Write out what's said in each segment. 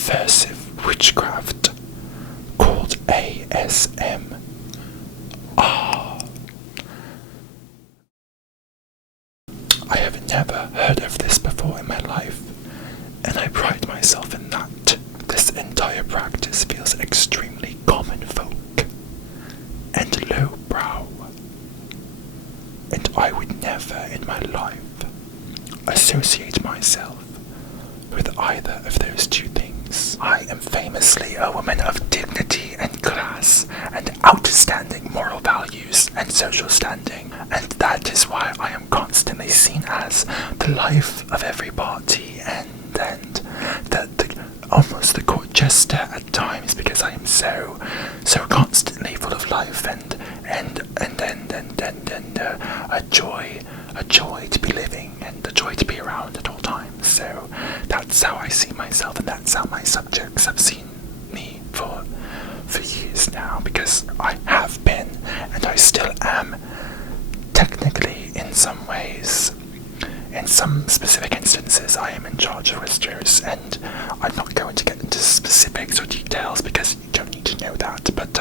aversive witchcraft called ASMR. I have never heard of this before in my life, and I pride myself in that. This entire practice feels extremely common folk and lowbrow, and I would never in my life associate myself with either of those two things. I am famously a woman of dignity and class and outstanding moral values and social standing, and that is why I am constantly seen as the life of every party and almost the court jester at times, because I am so constantly full of life and a joy to be living and a joy to be around at all times. So that's how I see myself, and that's how my subjects have seen me for years now, because I have been, and I still am, technically in some ways. In some specific instances, I am in charge of Westeros, and I'm not going to get into specifics or details because you don't need to know that, but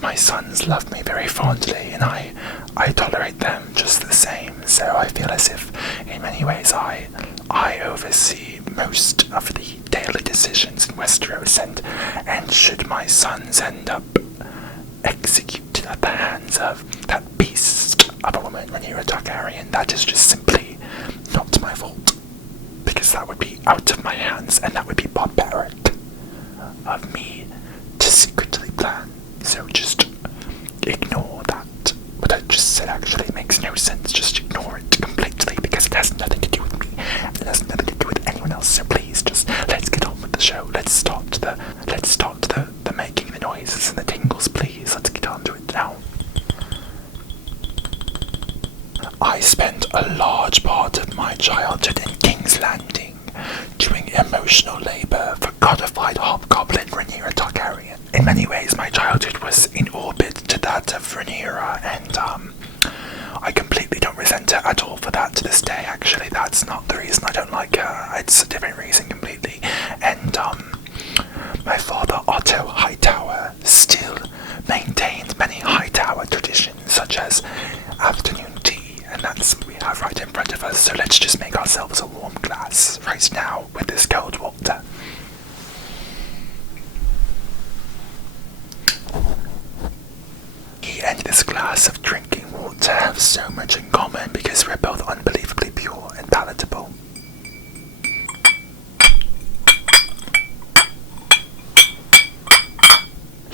my sons love me very fondly, and I tolerate them just the same, so I feel as if, in many ways, I oversee most of the daily decisions in Westeros, and should my sons end up executed at the hands of that beast of a woman, Rhaenyra Targaryen, that is just simply not my fault, because that would be out of my hands, and that would be barbaric of me to secretly plan. So just ignore that. What I just said actually makes no sense. Just ignore it completely, because it has nothing to do with me, and it has nothing to do with anyone else. So please, just let's get on with the show. Let's start the making the noises and the tingles, please. Let's get on to it now. I spent a large part of my childhood in King's Landing, doing emotional labour for codified hobgoblin Rhaenyra Targaryen. In many ways, my childhood was in orbit to that of Rhaenyra, and I completely don't resent her at all for that to this day. Actually, that's not the reason I don't like her. It's a different reason completely. And my father, Otto Hightower, still maintains many Hightower traditions, such as afternoon tea, and that's what we have right in front of us. So let's just make ourselves a warm glass right now with this cold water. He and this glass of drinking water have so much in common, because we're both unbelievably pure and palatable.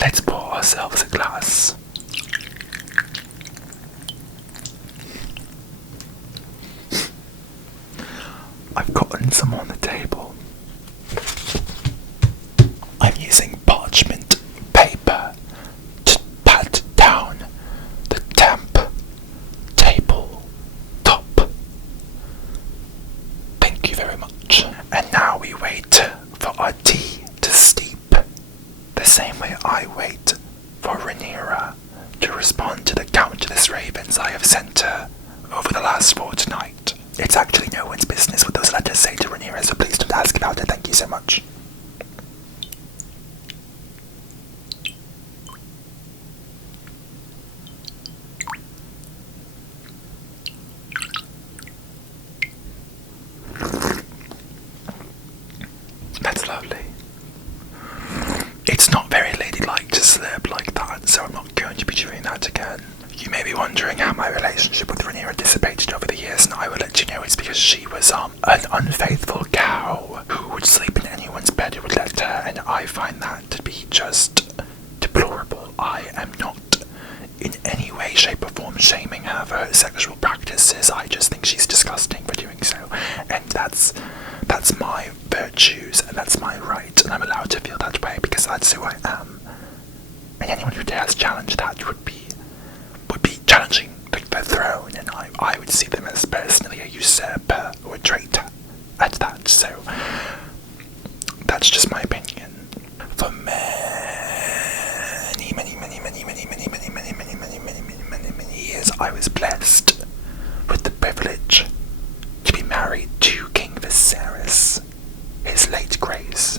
Let's pour ourselves a glass. I've gotten some on the table. I'm using parchment paper to pat down the damp table top. Thank you very much. And now we wait for our tea to steep, the same way I wait for Rhaenyra to respond to the countless ravens I have sent her over the last fortnight. It's actually no one's business what those letters say to Rhaenyra, so please don't ask about it. Thank you so much. That's lovely. It's not very ladylike to slurp like that, so I'm not going to be doing that again. You may be wondering how my relationship with Rhaenyra dissipated over the years, and I will let you know it's because she was an unfaithful cow who would sleep in anyone's bed who would let her, and I find that to be just deplorable. I am not in any way, shape or form shaming her for her sexual practices. I just think she's disgusting for doing so, and that's my virtues, and that's my right, and I'm allowed to feel that way because that's who I am. And anyone who dares challenge that would be challenging the throne, and I would see them as personally a usurper or a traitor at that. So that's just my opinion. For many years, I was blessed with the privilege to be married to King Viserys, his late grace,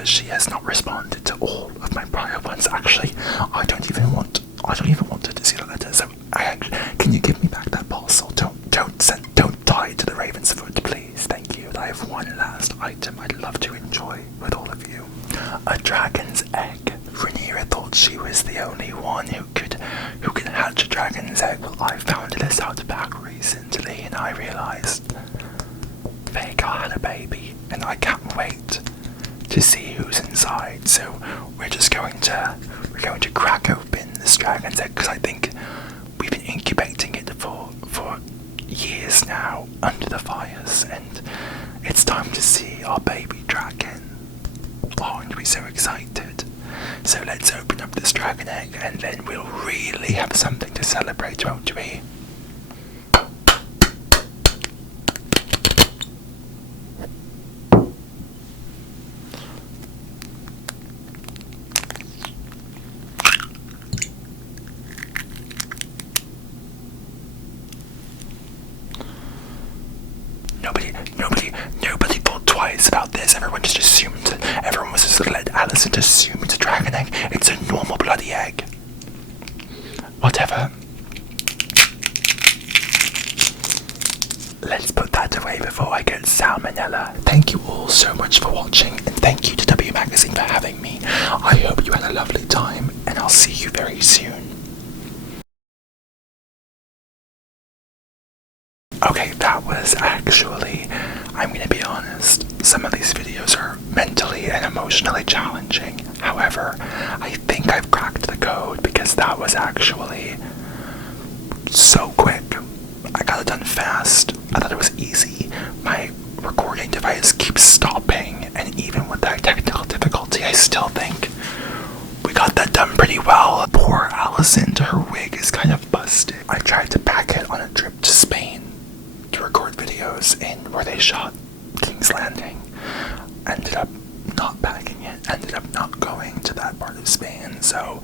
because she has not responded to all of my prior ones. Actually, I don't even want her to see the letter. So can you give me back that parcel? Don't tie it to the Raven's foot, please. Thank you. I have one last item I'd love to enjoy with all of you. A dragon's egg. Rhaenyra thought she was the only one who could hatch a dragon's egg. Well, I found this out back recently, and I realized Vhagar had a baby, and I can't wait to see who's inside. So we're going to crack open this dragon's egg, because I think we've been incubating it for years now under the fires, and it's time to see our baby dragon. Oh, aren't we so excited? So let's open up this dragon egg, and then we'll really have something to celebrate, won't we? Nobody thought twice about this. Everyone was just let Alicent assume it's a dragon egg. It's a normal bloody egg. Whatever. Let's put that away before I get salmonella. Thank you all so much for watching, and thank you to W Magazine for having me. I hope you had a lovely time, and I'll see you very soon. Okay, that was actually, I'm gonna be honest, some of these videos are mentally and emotionally challenging. However, I think I've cracked the code, because that was actually so quick. I got it done fast. I thought it was easy. My recording device keeps stopping, and even with that technical difficulty, I still think we got that done pretty well. Poor Alicent, her wig is kind of busted. I tried to pack it on a trip to Spain to record videos in where they shot King's Landing. Ended up not packing it, ended up not going to that part of Spain, so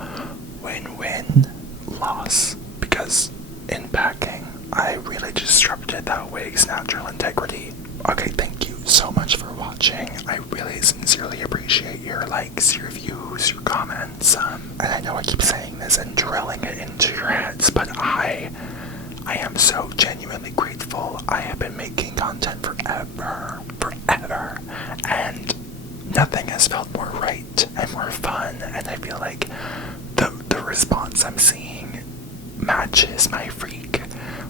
win-win loss, because in packing I really disrupted that wig's natural integrity. Okay, thank you so much for watching. I really sincerely appreciate your likes, your views, your comments, and I know I keep saying this and drilling it into your heads, but I am so genuinely grateful. I have been making content forever, and nothing has felt more right and more fun, and I feel like the response I'm seeing matches my freak,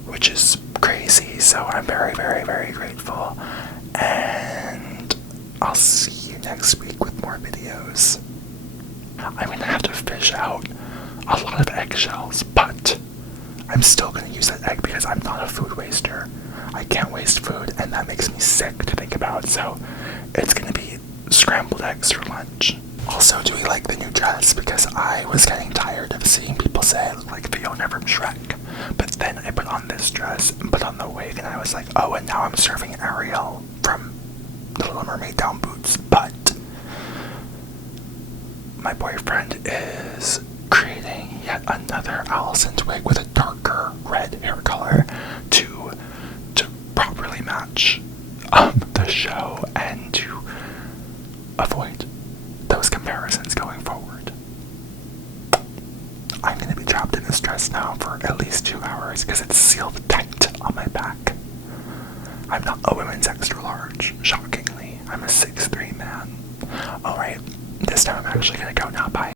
which is crazy, so I'm very, very, very grateful, and I'll see you next week with more videos. I'm gonna have to fish out a lot of eggshells, but I'm still going to use that egg because I'm not a food waster. I can't waste food, and that makes me sick to think about, so it's going to be scrambled eggs for lunch. Also, do we like the new dress? Because I was getting tired of seeing people say I look like Fiona from Shrek. But then I put on this dress and put on the wig, and I was like, oh, and now I'm serving Ariel from The Little Mermaid down boots. But my boyfriend is creating yet another Alicent wig with a darker red hair color to properly match the show and to avoid those comparisons going forward. I'm going to be trapped in this dress now for at least 2 hours because it's sealed tight on my back. I'm not a women's extra large, shockingly. I'm a 6'3" man. Alright, this time I'm actually going to go now. Bye.